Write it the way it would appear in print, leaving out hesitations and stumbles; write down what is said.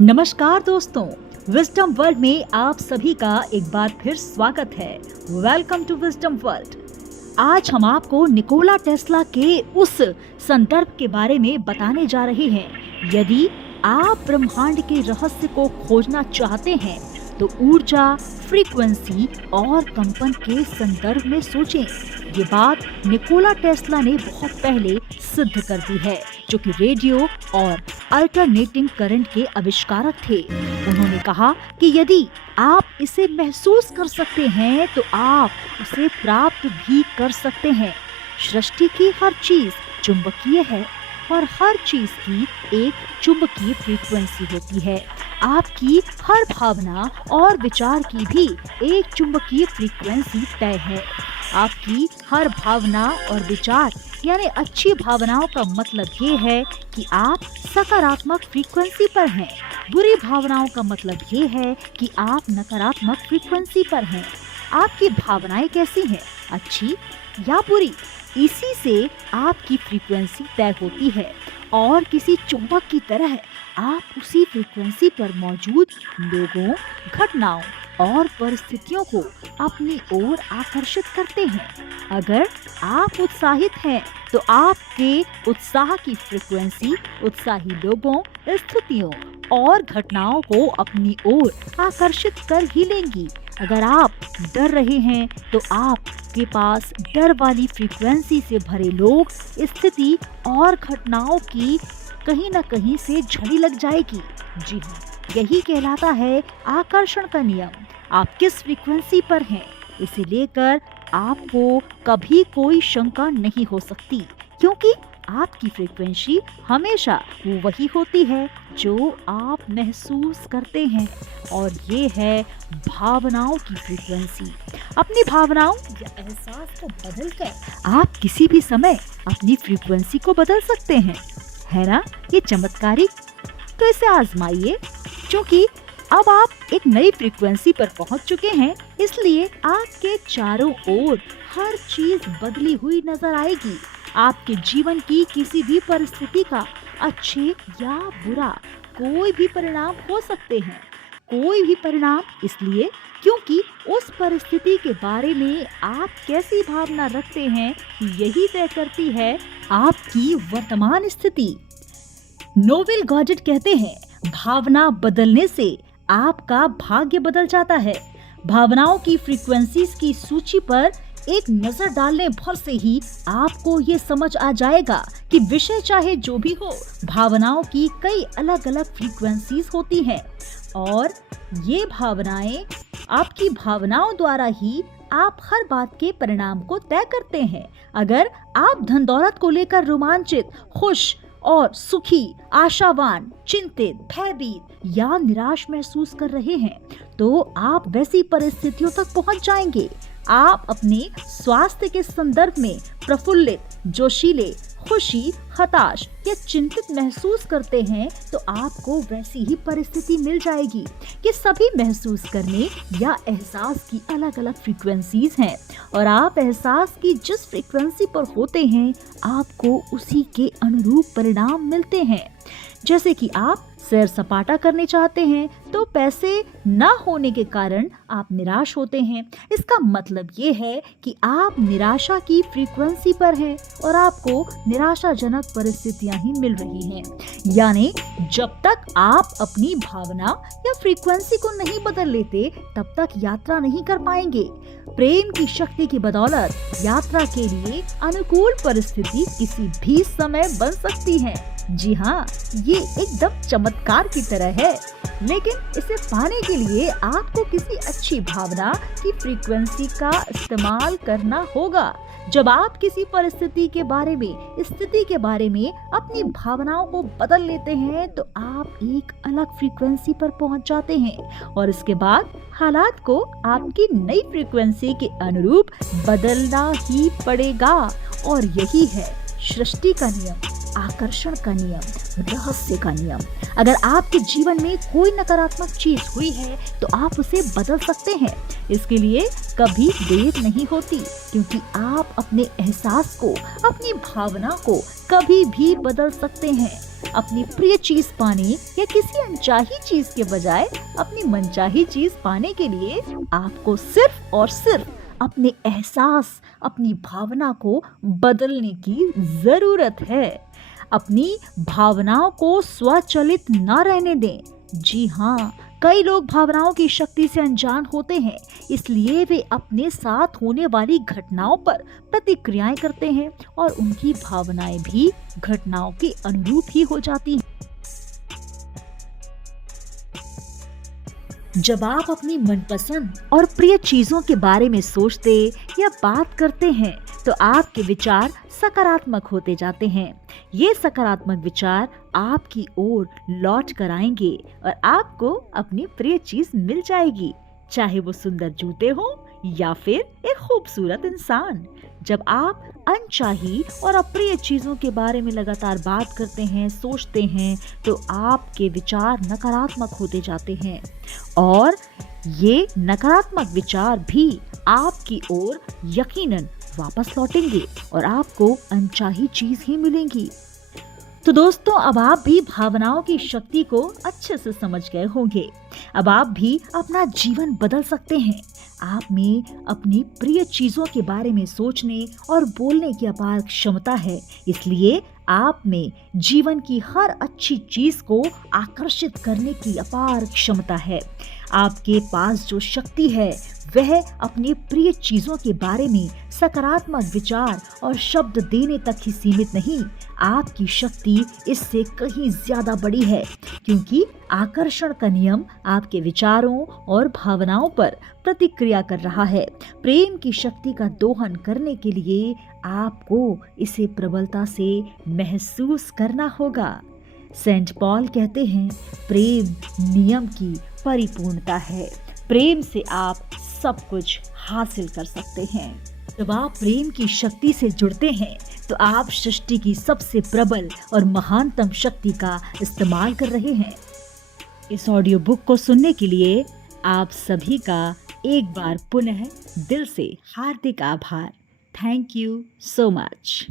नमस्कार दोस्तों, wisdom world में आप सभी का एक बार फिर स्वागत है। Welcome to Wisdom World. आज हम आपको निकोला टेस्ला के उस संदर्भ के बारे में बताने जा रहे हैं। यदि आप ब्रह्मांड के रहस्य को खोजना चाहते हैं तो ऊर्जा, फ्रीक्वेंसी और कंपन के संदर्भ में सोचें। ये बात निकोला टेस्ला ने बहुत पहले सिद्ध कर दी है, जो कि रेडियो और अल्टरनेटिंग करंट के आविष्कारक थे। उन्होंने कहा कि यदि आप इसे महसूस कर सकते हैं तो आप उसे प्राप्त भी कर सकते हैं। सृष्टि की हर चीज चुंबकीय है और हर चीज की एक चुंबकीय फ्रीक्वेंसी होती है। आपकी हर भावना और विचार की भी एक चुंबकीय फ्रीक्वेंसी तय है। आपकी हर भावना और विचार यानी अच्छी भावनाओं का मतलब ये है कि आप सकारात्मक फ्रीक्वेंसी पर हैं। बुरी भावनाओं का मतलब ये है कि आप नकारात्मक फ्रीक्वेंसी पर हैं। आपकी भावनाएं कैसी हैं, अच्छी या बुरी, इसी से आपकी फ्रीक्वेंसी तय होती है। और किसी चुंबक की तरह आप उसी फ्रीक्वेंसी पर मौजूद लोगों, घटनाओं और परिस्थितियों को अपनी ओर आकर्षित करते हैं। अगर आप उत्साहित हैं तो आपके उत्साह की फ्रीक्वेंसी उत्साही लोगों, स्थितियों और घटनाओं को अपनी ओर आकर्षित कर ही लेंगी। अगर आप डर रहे हैं तो आपके पास डर वाली फ्रीक्वेंसी से भरे लोग, स्थिति और घटनाओं की कहीं न कहीं से झड़ी लग जाएगी। जी हाँ, यही कहलाता है आकर्षण का नियम। आप किस फ्रीक्वेंसी पर हैं, इसे लेकर आपको कभी कोई शंका नहीं हो सकती, क्योंकि आपकी फ्रीक्वेंसी हमेशा वही होती है जो आप महसूस करते हैं। और ये है भावनाओं की फ्रीक्वेंसी। अपनी भावनाओं या एहसास को बदलकर आप किसी भी समय अपनी फ्रीक्वेंसी को बदल सकते हैं, है ना? ये चमत्कारिक। तो इसे आजमाइए, क्योंकि अब आप एक नई फ्रीक्वेंसी पर पहुंच चुके हैं, इसलिए आपके चारों ओर हर चीज बदली हुई नजर आएगी। आपके जीवन की किसी भी परिस्थिति का अच्छे या बुरा कोई भी परिणाम हो सकते हैं। कोई भी परिणाम इसलिए क्योंकि उस परिस्थिति के बारे में आप कैसी भावना रखते हैं, यही तय करती है आपकी वर्तमान स्थिति। नोवेल गॉडेट कहते हैं, भावना बदलने से आपका भाग्य बदल जाता है। भावनाओं की फ्रीक्वेंसीज की सूची पर एक नजर डालने भर से ही आपको ये समझ आ जाएगा कि विषय चाहे जो भी हो, भावनाओं की कई अलग अलग फ्रीक्वेंसीज होती हैं और ये भावनाएं, आपकी भावनाओं द्वारा ही आप हर बात के परिणाम को तय करते हैं। अगर आप धन दौलत को लेकर रोमांचित, खुश और सुखी, आशावान, चिंतित, भयभीत या निराश महसूस कर रहे हैं तो आप वैसी परिस्थितियों तक पहुंच जाएंगे। आप अपने स्वास्थ्य के संदर्भ में प्रफुल्लित, जोशीले, खुशी, हताश या चिंतित महसूस करते हैं तो आपको वैसी ही परिस्थिति मिल जाएगी। ये सभी महसूस करने या एहसास की अलग अलग फ्रीक्वेंसीज हैं और आप एहसास की जिस फ्रीक्वेंसी पर होते हैं, आपको उसी के अनुरूप परिणाम मिलते हैं। जैसे कि आप सैर सपाटा करने चाहते हैं तो पैसे न होने के कारण आप निराश होते हैं। इसका मतलब ये है कि आप निराशा की फ्रीक्वेंसी पर हैं और आपको निराशाजनक परिस्थितियां ही मिल रही हैं। यानी जब तक आप अपनी भावना या फ्रीक्वेंसी को नहीं बदल लेते, तब तक यात्रा नहीं कर पाएंगे। प्रेम की शक्ति की बदौलत यात्रा के लिए अनुकूल परिस्थिति किसी भी समय बन सकती है। जी हाँ, ये एकदम चमत्कार की तरह है, लेकिन इसे पाने के लिए आपको किसी अच्छी भावना की फ्रीक्वेंसी का इस्तेमाल करना होगा। जब आप किसी परिस्थिति के बारे में, स्थिति के बारे में अपनी भावनाओं को बदल लेते हैं तो आप एक अलग फ्रीक्वेंसी पर पहुंच जाते हैं और इसके बाद हालात को आपकी नई फ्रीक्वेंसी के अनुरूप बदलना ही पड़ेगा। और यही है सृष्टि का नियम, आकर्षण का नियम, रहस्य का नियम। अगर आपके जीवन में कोई नकारात्मक चीज हुई है तो आप उसे बदल सकते हैं। इसके लिए कभी देर नहीं होती, क्योंकि आप अपने एहसास को, अपनी भावना को कभी भी बदल सकते हैं। अपनी प्रिय चीज पाने या किसी अनचाही चीज के बजाय अपनी मनचाही चीज पाने के लिए आपको सिर्फ और सिर्फ अपने एहसास, अपनी भावना को बदलने की जरूरत है। अपनी भावनाओं को स्वचालित न रहने दें। जी हाँ, कई लोग भावनाओं की शक्ति से अनजान होते हैं, इसलिए वे अपने साथ होने वाली घटनाओं पर प्रतिक्रियाएं करते हैं और उनकी भावनाएं भी घटनाओं के अनुरूप ही हो जाती हैं। जब आप अपनी मनपसंद और प्रिय चीजों के बारे में सोचते या बात करते हैं तो आपके विचार सकारात्मक होते जाते हैं। ये सकारात्मक विचार आपकी ओर लौट कर आएंगे और आपको अपनी प्रिय चीज मिल जाएगी, चाहे वो सुंदर जूते हो या फिर एक खूबसूरत इंसान। जब आप अनचाही और अप्रिय चीजों के बारे में लगातार बात करते हैं, सोचते हैं, तो आपके विचार नकारात्मक होते जाते हैं और ये नकारात्मक विचार भी आपकी ओर यकीनन वापस लौटेंगे और आपको अनचाही चीज ही मिलेंगी। तो दोस्तों, अब आप भी भावनाओं की शक्ति को अच्छे से समझ गए होंगे। अब आप भी अपना जीवन बदल सकते हैं। आप में अपनी प्रिय चीजों के बारे में सोचने और बोलने की अपार क्षमता है, इसलिए आप में जीवन की हर अच्छी चीज को आकर्षित करने की अपार क्षमता है। आपके पास जो शक्ति है वह अपनी प्रिय चीजों के बारे में सकारात्मक विचार और शब्द देने तक ही सीमित नहीं, आपकी शक्ति इससे कहीं ज्यादा बड़ी है, क्योंकि आकर्षण का नियम आपके विचारों और भावनाओं पर प्रतिक्रिया कर रहा है। प्रेम की शक्ति का दोहन करने के लिए आपको इसे प्रबलता से महसूस करना होगा। सेंट पॉल कहते हैं, प्रेम नियम की परिपूर्णता है। प्रेम से आप सब कुछ हासिल कर सकते हैं। जब आप प्रेम की शक्ति से जुड़ते हैं तो आप सृष्टि की सबसे प्रबल और महानतम शक्ति का इस्तेमाल कर रहे हैं। इस ऑडियो बुक को सुनने के लिए आप सभी का एक बार पुनः दिल से हार्दिक आभार। Thank you so much.